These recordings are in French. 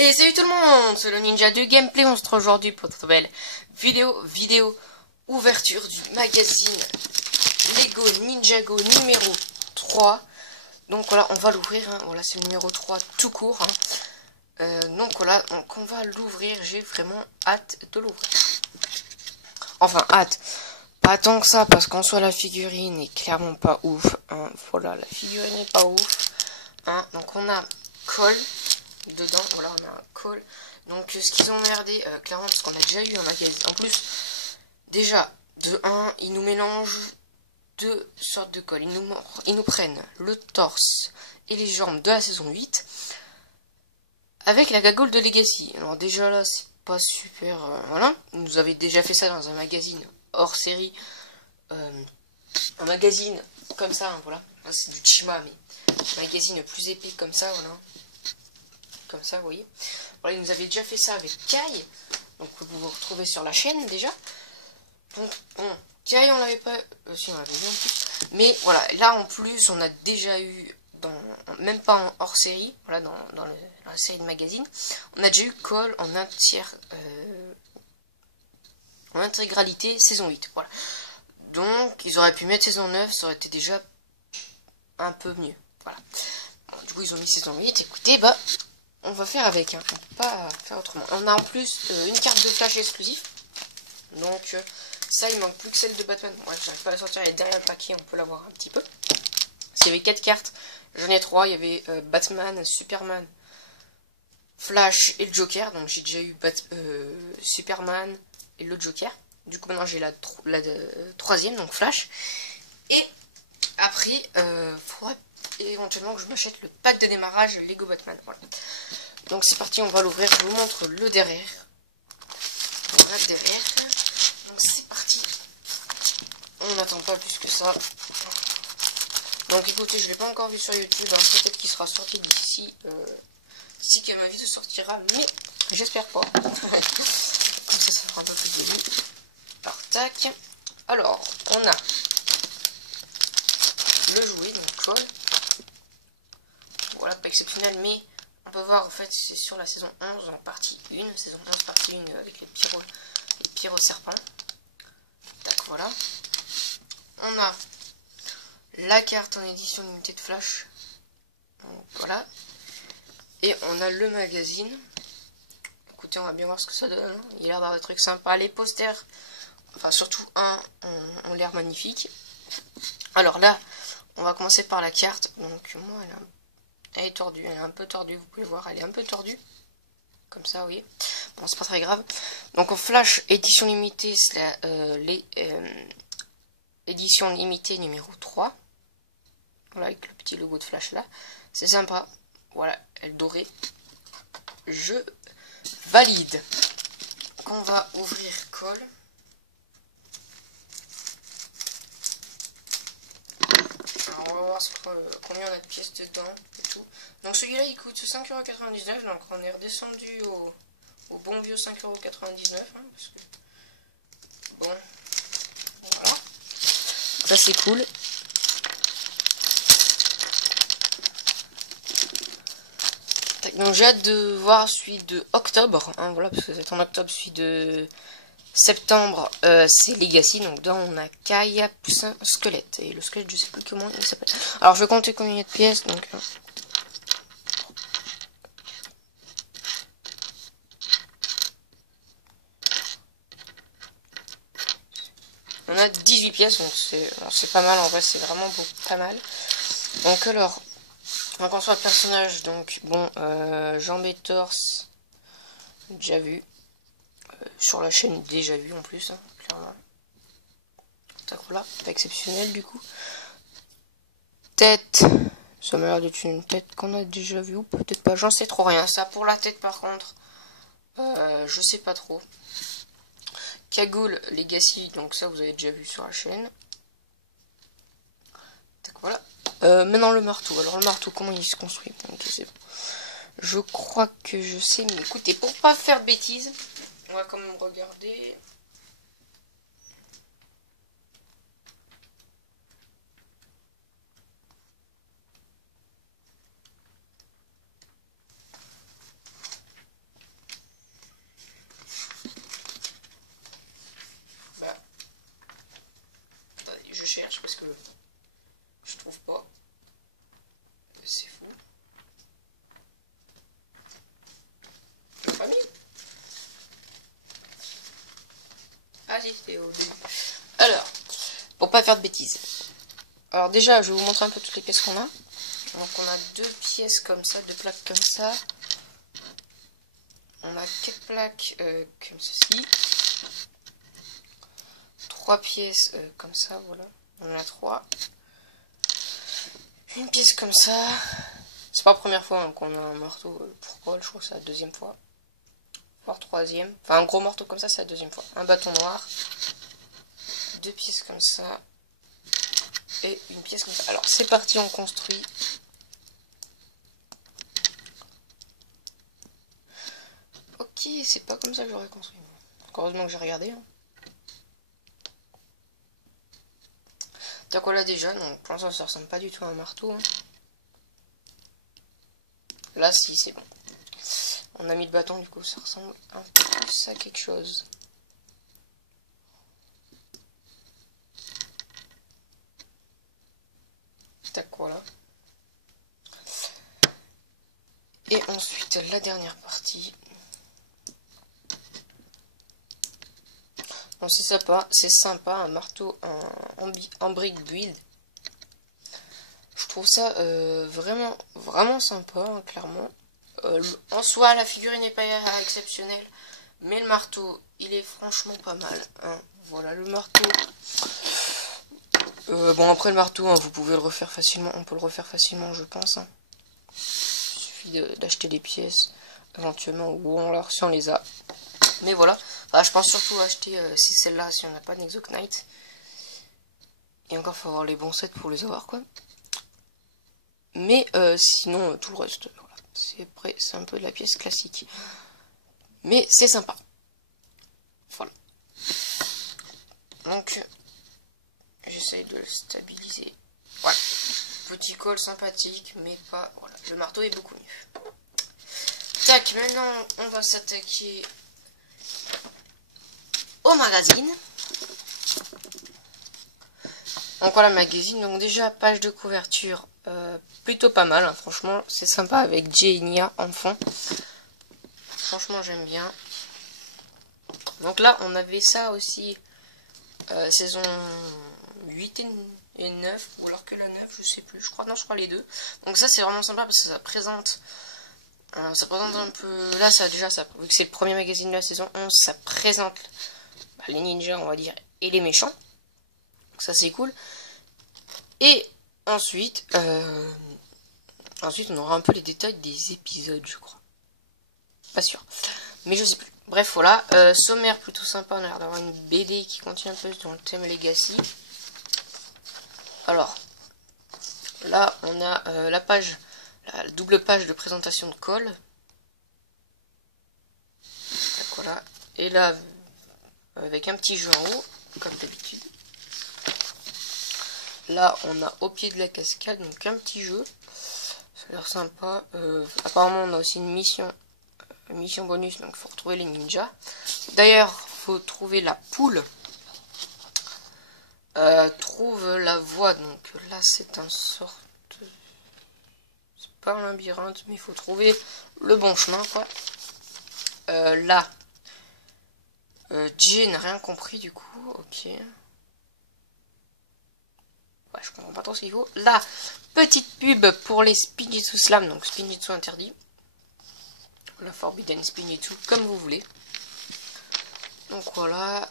Et salut tout le monde, c'est le Ninja du Gameplay. On se retrouve aujourd'hui pour cette nouvelle vidéo ouverture du magazine Lego Ninjago numéro 3. Donc voilà, on va l'ouvrir, hein. Voilà, c'est le numéro 3 tout court, hein. Donc voilà, donc on va l'ouvrir. J'ai vraiment hâte de l'ouvrir. Enfin, hâte. Pas tant que ça, parce qu'en soi la figurine est clairement pas ouf, hein. Voilà, la figurine est pas ouf, hein. Donc on a Cole dedans, voilà, on a un Cole. Donc ce qu'ils ont merdé, clairement, parce qu'on a déjà eu un magazine. En plus, déjà, de 1, ils nous mélangent deux sortes de colle. Ils nous prennent le torse et les jambes de la saison 8 avec la gagoule de Legacy. Alors déjà là, c'est pas super, voilà. Ils nous avaient déjà fait ça dans un magazine hors série. Un magazine comme ça, hein, voilà. C'est du Chima, mais un magazine plus épais comme ça, voilà. Comme ça, vous voyez. Voilà, ils nous avaient déjà fait ça avec Kai. Donc vous vous retrouvez sur la chaîne déjà. Donc bon, Kai on l'avait pas. Si on l'avait vu en plus. Mais voilà, là en plus on a déjà eu même pas en hors série, voilà, dans la série de magazine, on a déjà eu Cole en en intégralité saison 8. Voilà. Donc ils auraient pu mettre saison 9, ça aurait été déjà un peu mieux. Voilà. Bon, du coup ils ont mis saison 8, écoutez, bah on va faire avec, hein. On peut pas faire autrement. On a en plus une carte de flash exclusif. Donc ça, il manque plus que celle de Batman. Ouais, j'arrive pas à la sortir, elle est derrière le paquet, on peut la voir un petit peu. Parce qu'il y avait 4 cartes, j'en ai 3. Il y avait Batman, Superman, Flash et le Joker. Donc j'ai déjà eu Superman et le Joker. Du coup maintenant j'ai la troisième, donc Flash. Et après, faudrait éventuellement que je m'achète le pack de démarrage Lego Batman. Voilà. Donc c'est parti, on va l'ouvrir. Je vous montre le derrière. Voilà, derrière. Donc c'est parti. On n'attend pas plus que ça. Donc écoutez, je ne l'ai pas encore vu sur YouTube. Hein. Peut-être qu'il sera sorti d'ici que ma vidéo sortira. Mais j'espère pas. Comme ça fera un peu plus de vie. Alors tac. Alors, on a le jouet, donc Cole. Voilà, pas exceptionnel, mais on peut voir en fait c'est sur la saison 11 en partie 1. Saison 11 partie 1 avec les pyro-serpents. Tac, voilà. On a la carte en édition limitée de Flash. Donc, voilà. Et on a le magazine. Écoutez, on va bien voir ce que ça donne. Hein. Il a l'air d'avoir des trucs sympas. Les posters, enfin surtout un, ont l'air magnifiques. Alors là, on va commencer par la carte. Donc moi, elle est tordue. Elle est un peu tordue, vous pouvez voir. Elle est un peu tordue. Comme ça, vous voyez. Bon, c'est pas très grave. Donc en Flash, édition limitée, c'est édition limitée numéro 3. Voilà, avec le petit logo de Flash là. C'est sympa. Voilà, elle dorée. Je valide. On va ouvrir Cole. Alors, on va voir combien on a de pièces dedans et tout. Donc celui-là il coûte 5,99€. Donc on est redescendu au bon vieux 5,99€. Hein, parce que bon, voilà. Ça c'est cool. Donc j'ai hâte de voir celui de octobre, hein, voilà, parce que c'est en octobre, celui de septembre, c'est Legacy, donc dedans on a Kaya plus un squelette, et le squelette je sais plus comment il s'appelle. Alors je vais compter combien il y a de pièces, donc... On a 18 pièces, donc c'est pas mal, en vrai c'est vraiment pas mal. Donc alors, on va construire le personnage, donc bon, jambes et torse, déjà vu. Sur la chaîne déjà vu en plus, hein, clairement. Tac, voilà, pas exceptionnel du coup. Tête, ça m'a l'air d'être une tête qu'on a déjà vue ou peut-être pas, j'en sais trop rien. Ça pour la tête par contre, je sais pas trop. Cagoule Legacy, donc ça vous avez déjà vu sur la chaîne. Tac, voilà. Maintenant le marteau. Alors le marteau, comment il se construit? Je crois que je sais, mais écoutez, pour pas faire de bêtises, on va quand même regarder. je trouve pas. C'est fou. Pas mis. Ah si, c'était au début. Alors, pour pas faire de bêtises. Alors déjà, je vais vous montrer un peu toutes les pièces qu'on a. Donc on a 2 pièces comme ça, 2 plaques comme ça. On a 4 plaques comme ceci. 3 pièces comme ça, voilà. On en a 3. Une pièce comme ça. C'est pas la première fois hein, qu'on a un marteau pour Cole, je crois que c'est la deuxième fois. Voire troisième. Enfin un gros marteau comme ça, c'est la deuxième fois. Un bâton noir. 2 pièces comme ça. Et une pièce comme ça. Alors c'est parti, on construit. Ok, c'est pas comme ça que j'aurais construit. Heureusement que j'ai regardé. Hein. T'as quoi là déjà? Donc pour l'instant ça ressemble pas du tout à un marteau. Hein. Là si, c'est bon. On a mis le bâton, du coup ça ressemble un peu plus à quelque chose. T'as quoi là? Et ensuite la dernière partie. Bon, c'est sympa, un marteau en brick build. Je trouve ça vraiment sympa, hein, clairement. En soi, la figurine n'est pas exceptionnelle, mais le marteau, il est franchement pas mal. Hein. Voilà le marteau. Bon, après le marteau, hein, vous pouvez le refaire facilement. On peut le refaire facilement, je pense. Hein. Il suffit d'acheter des pièces, éventuellement, ou si on les a. Mais voilà, bah, je pense surtout acheter si celle-là, si on n'a pas d'Exoknight. Et encore, faut avoir les bons sets pour les avoir, quoi. Mais sinon, tout le reste, voilà. C'est un peu de la pièce classique. Mais c'est sympa. Voilà. Donc, j'essaye de le stabiliser. Voilà. Petit col sympathique, mais pas... Voilà, le marteau est beaucoup mieux. Tac, maintenant, on va s'attaquer au magazine. Donc voilà, magazine. Donc déjà, page de couverture, plutôt pas mal. Hein, franchement, c'est sympa avec Jay et Nia en fond. Franchement, j'aime bien. Donc là, on avait ça aussi, saison 8 et 9, ou alors que la 9, je sais plus. Je crois les deux. Donc ça, c'est vraiment sympa parce que ça présente un peu... Là, vu que c'est le premier magazine de la saison 11, ça présente les ninjas, on va dire, et les méchants. Donc ça, c'est cool. Et ensuite, on aura un peu les détails des épisodes, je crois. Pas sûr. Mais je sais plus. Bref, voilà. Sommaire plutôt sympa. On a l'air d'avoir une BD qui contient un peu dans le thème Legacy. Alors, là, on a la double page de présentation de Cole. Voilà. Et là, avec un petit jeu en haut, comme d'habitude. Là, on a au pied de la cascade, donc un petit jeu. Ça a l'air sympa. Apparemment, on a aussi une mission bonus, donc il faut retrouver les ninjas. D'ailleurs, il faut trouver la poule. Trouve la voie. Donc là, c'est un sorte... C'est pas un labyrinthe, mais il faut trouver le bon chemin, quoi. Là, Jay n'a rien compris, du coup. Ok. Ouais, je comprends pas trop ce qu'il faut. Là, petite pub pour les Spinjitzu Slam, donc Spinjitzu interdit. La Forbidden Spinjitzu, comme vous voulez. Donc voilà.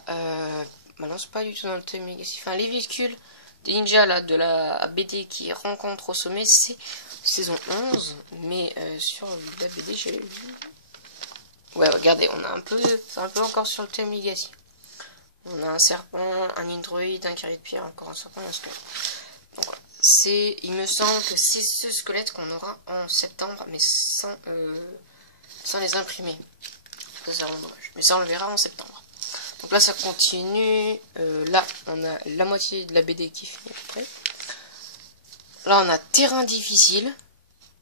Maintenant, c'est pas du tout dans le thème Legacy. Enfin, les véhicules des ninjas là, de la BD qui rencontrent au sommet, c'est saison 11. Mais sur la BD, j'ai vu. Ouais, regardez, c'est un peu encore sur le thème Legacy. On a un serpent, un android, un carré de pierre, encore un serpent et un squelette. Donc voilà. Il me semble que c'est ce squelette qu'on aura en septembre, mais sans les imprimer. Ça, c'est vraiment dommage. Mais ça, on le verra en septembre. Donc là, ça continue. Là, on a la moitié de la BD qui finit à peu près. Là, on a terrain difficile.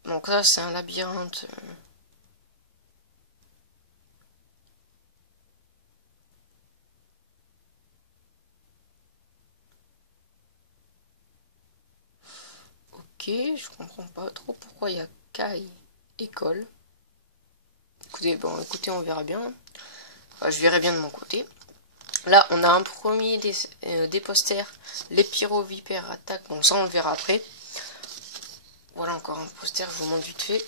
Donc là, c'est un labyrinthe. je comprends pas trop pourquoi il y a Kai école. Écoutez, bon, écoutez, on verra bien. Enfin, je verrai bien de mon côté. Là, on a un premier des posters, les pyrovipères attaquent. Bon, ça, on le verra après. Voilà encore un poster, je vous montre vite fait.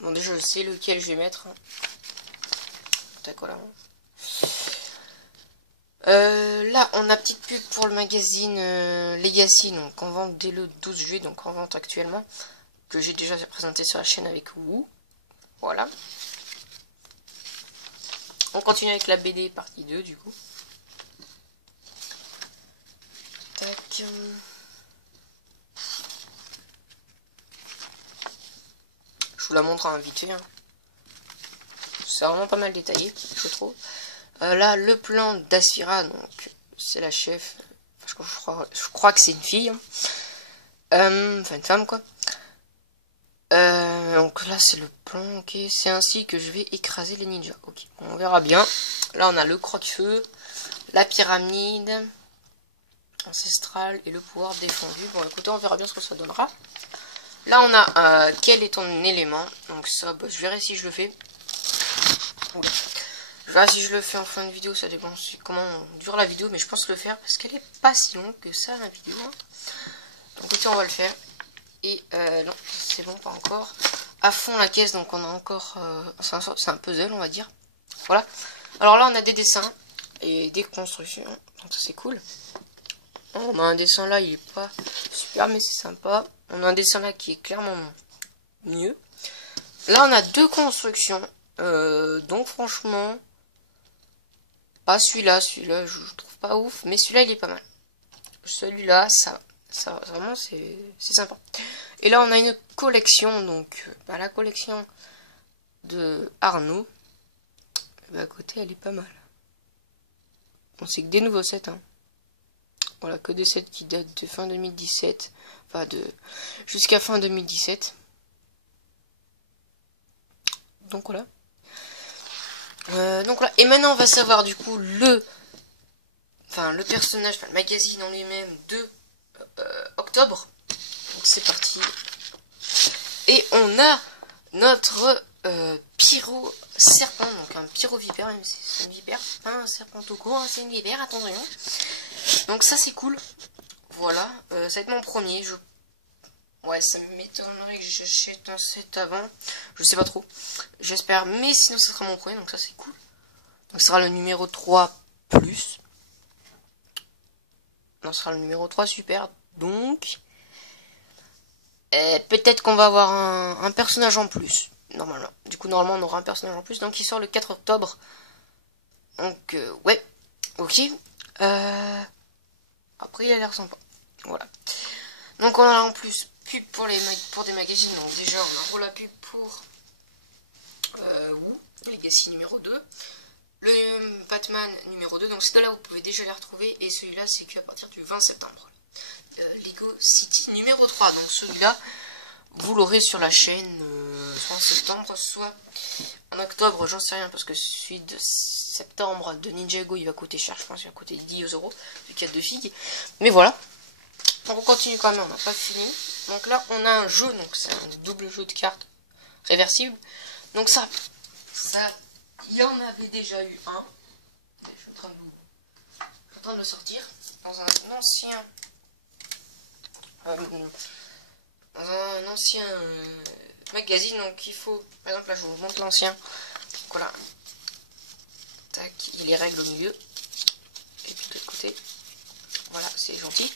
Bon, déjà, je sais lequel je vais mettre. Tac, voilà. Là, on a petite pub pour le magazine Legacy, donc en vente dès le 12 juillet, donc en vente actuellement, que j'ai déjà présenté sur la chaîne avec vous. Voilà. On continue avec la BD partie 2 du coup. Tac. Je vous la montre hein, vite fait. Hein. C'est vraiment pas mal détaillé, je trouve. Là, le plan d'Asphira, donc c'est la chef. Je crois que c'est une fille. Hein. Enfin, une femme, quoi. Donc là, c'est le plan. Ok, c'est ainsi que je vais écraser les ninjas. Ok, on verra bien. Là, on a le croque-feu, la pyramide ancestrale et le pouvoir défendu. Bon, écoutez, on verra bien ce que ça donnera. Là, on a quel est ton élément. Donc ça, bah, je verrai si je le fais. Oula. Je verrai si je le fais en fin de vidéo, ça dépend comment dure la vidéo, mais je pense le faire parce qu'elle est pas si longue que ça la vidéo. Donc écoutez, on va le faire. Et non, c'est bon, pas encore. À fond la caisse, donc on a encore... c'est un puzzle, on va dire. Voilà. Alors là, on a des dessins et des constructions. Donc ça, c'est cool. On a un dessin là, il est pas super, mais c'est sympa. On a un dessin là qui est clairement mieux. Là, on a deux constructions. Donc franchement... Pas celui-là, je trouve pas ouf, mais celui-là il est pas mal. Celui-là, ça vraiment c'est sympa. Et là on a une collection, donc bah, la collection de Arnaud. Bah, à côté elle est pas mal. Bon, c'est que des nouveaux sets, hein. Voilà, que des sets qui datent de fin 2017, enfin jusqu'à fin 2017. Donc voilà. Donc là, et maintenant on va savoir du coup le personnage, le magazine en lui-même de octobre. Donc c'est parti. Et on a notre pyro serpent, donc un pyrovipère, même si c'est une vipère, pas un serpent tout court, hein, c'est une vipère, attention. Donc ça c'est cool. Voilà, ça va être mon premier. Ouais, ça m'étonnerait que j'achète un set avant. Je sais pas trop. J'espère. Mais sinon, ce sera mon premier. Donc ça, c'est cool. Donc ce sera le numéro 3 plus. Non, ce sera le numéro 3 super. Donc... peut-être qu'on va avoir un personnage en plus. Normalement. Du coup, normalement, on aura un personnage en plus. Donc il sort le 4 octobre. Donc, ouais. Ok. Après, il a l'air sympa. Voilà. Donc on a en plus pub pour des magazines. Donc déjà on a la pub pour Legacy numéro 2. Le Batman numéro 2. Donc c'est là où vous pouvez déjà les retrouver. Et celui-là c'est qu'à partir du 20 septembre. Lego City numéro 3. Donc celui-là vous l'aurez sur la chaîne soit en septembre, soit en octobre, j'en sais rien parce que celui de septembre de Ninjago il va coûter cher, je pense qu'il va coûter 10 €, vu qu'il y a 2 figues. Mais voilà. Donc on continue quand même, on n'a pas fini. Donc là on a un jeu, donc c'est un double jeu de cartes réversible. Donc ça, il y en avait déjà eu un. Je suis en train de le sortir dans un ancien magazine. Donc il faut, par exemple là je vous montre l'ancien. Voilà. Tac, il y a les règles au milieu. Et puis de l'autre côté. Voilà, c'est gentil.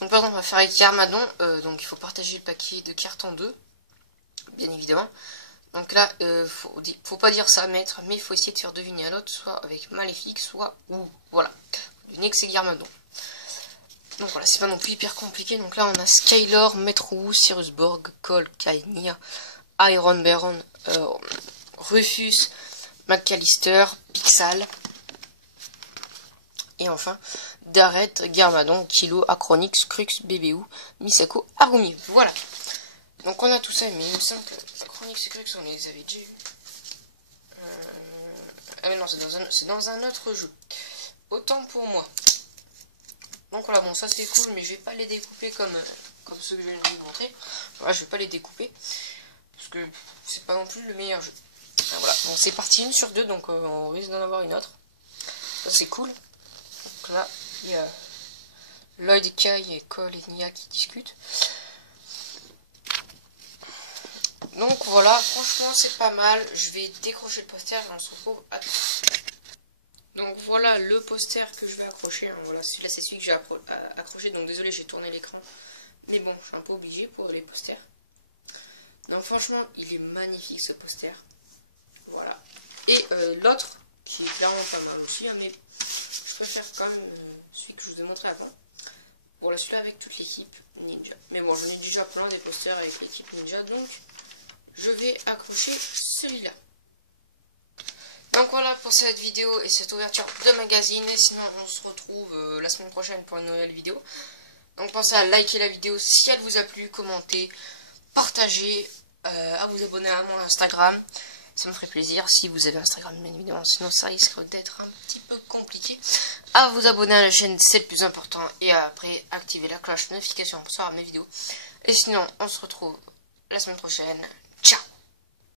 Donc par exemple on va faire avec Garmadon, donc il faut partager le paquet de cartes en deux, bien évidemment. Donc là, faut pas dire ça maître, mais il faut essayer de faire deviner à l'autre, soit avec Maléfique, soit ou voilà. L'unique c'est Garmadon. Donc voilà, c'est pas non plus hyper compliqué. Donc là on a Skylor, Maître Wu, Cyrus Borg, Cole, Kaimia, Iron Baron, Rufus, McAllister, Pixal. Et enfin, Dareth, Garmadon, Kilo, Acronix, Crux, BBU, Misako, Harumi. Voilà. Donc on a tout ça, mais il me semble que Acronix et Crux, on les avait déjà eu. Ah mais non, c'est dans un autre jeu. Autant pour moi. Donc voilà, bon, ça c'est cool, mais je vais pas les découper comme comme ceux que je viens de vous montrer. Voilà, je vais pas les découper parce que c'est pas non plus le meilleur jeu. Ah, voilà, donc c'est parti 1 sur 2, donc on risque d'en avoir une autre. Ça c'est cool. Donc là, il y a Lloyd, Kai et Cole et Nia qui discutent. Donc voilà, franchement c'est pas mal. Je vais décrocher le poster et on se retrouve à tout. Donc voilà le poster que je vais accrocher. Voilà, celui-là c'est celui que j'ai accroché. Donc désolé, j'ai tourné l'écran. Mais bon, je suis un peu obligé pour les posters. Donc franchement, il est magnifique ce poster. Voilà. Et l'autre, qui est clairement pas mal aussi, hein, mais je préfère quand même celui que je vous ai montré avant. Voilà, celui-là avec toute l'équipe Ninja. Mais bon, j'en ai déjà plein des posters avec l'équipe Ninja, donc je vais accrocher celui-là. Donc voilà pour cette vidéo et cette ouverture de magazine. Et sinon, on se retrouve la semaine prochaine pour une nouvelle vidéo. Donc pensez à liker la vidéo si elle vous a plu, commenter, partager, à vous abonner à mon Instagram. Ça me ferait plaisir si vous avez Instagram bien évidemment, sinon ça risque d'être un petit peu compliqué. À vous abonner à la chaîne, c'est le plus important. Et après, activer la cloche de notification pour savoir mes vidéos. Et sinon, on se retrouve la semaine prochaine. Ciao!